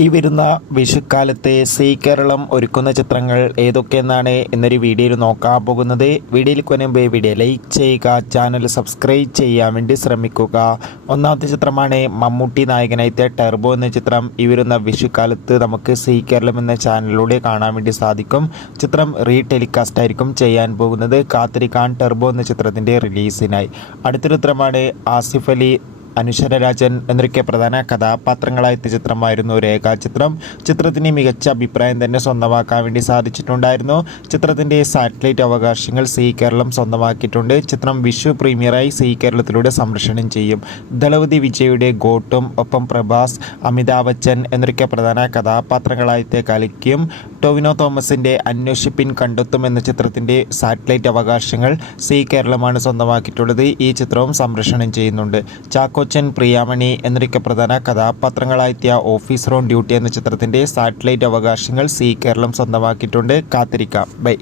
ഈ വരുന്ന വിഷുക്കാലത്തെ സീ കേരളം ഒരുക്കുന്ന ചിത്രങ്ങൾ ഏതൊക്കെയെന്നാണ് എന്നൊരു വീഡിയോയിൽ നോക്കാൻ പോകുന്നത്. വീഡിയോയിലേക്ക് മുൻപ് വീഡിയോ ലൈക്ക് ചെയ്യുക, ചാനൽ സബ്സ്ക്രൈബ് ചെയ്യാൻ വേണ്ടി ശ്രമിക്കുക. ഒന്നാമത്തെ ചിത്രമാണ് മമ്മൂട്ടി നായകനായിത്തെ ടർബോ എന്ന ചിത്രം. ഈ വരുന്ന വിഷുക്കാലത്ത് നമുക്ക് സീ കേരളം എന്ന ചാനലിലൂടെ കാണാൻ വേണ്ടി സാധിക്കും. ചിത്രം റീടെലികാസ്റ്റ് ആയിരിക്കും ചെയ്യാൻ പോകുന്നത്. കാത്തിരിക്കാൻ ടർബോ എന്ന ചിത്രത്തിൻ്റെ റിലീസിനായി. അടുത്തൊരു ചിത്രമാണ് ആസിഫ് അലി, അനുശ്വര രാജൻ എന്നൊക്കെ പ്രധാന കഥാപാത്രങ്ങളായെത്തിയ ചിത്രമായിരുന്നു രേഖാചിത്രം. ചിത്രത്തിന് മികച്ച അഭിപ്രായം തന്നെ സ്വന്തമാക്കാൻ വേണ്ടി സാധിച്ചിട്ടുണ്ടായിരുന്നു. ചിത്രത്തിൻ്റെ സാറ്റലൈറ്റ് അവകാശങ്ങൾ സീ കേരളം സ്വന്തമാക്കിയിട്ടുണ്ട്. ചിത്രം വിഷു പ്രീമിയറായി സീ കേരളത്തിലൂടെ സംപ്രേഷണം ചെയ്യും. ദളപതി വിജയുടെ ഗോട്ടും ഒപ്പം പ്രഭാസ്, അമിതാഭ് ബച്ചൻ എന്നൊക്കെ പ്രധാന കഥാപാത്രങ്ങളായെത്തിയ കലിക്കും ടൊവിനോ തോമസിൻ്റെ അന്വേഷിപ്പിൻ കണ്ടെത്തും എന്ന ചിത്രത്തിൻ്റെ സാറ്റലൈറ്റ് അവകാശങ്ങൾ സീ കേരളമാണ് സ്വന്തമാക്കിയിട്ടുള്ളത്. ഈ ചിത്രവും സംപ്രേഷണം ചെയ്യുന്നുണ്ട്. ചാക്കോച്ചൻ, പ്രിയാമണി എന്നൊക്കെ പ്രധാന കഥാപാത്രങ്ങളായെത്തിയ ഓഫീസർ ഓൺ ഡ്യൂട്ടി എന്ന ചിത്രത്തിൻ്റെ സാറ്റലൈറ്റ് അവകാശങ്ങൾ സീ കേരളം സ്വന്തമാക്കിയിട്ടുണ്ട്. കാത്തിരിക്കാം. ബൈ.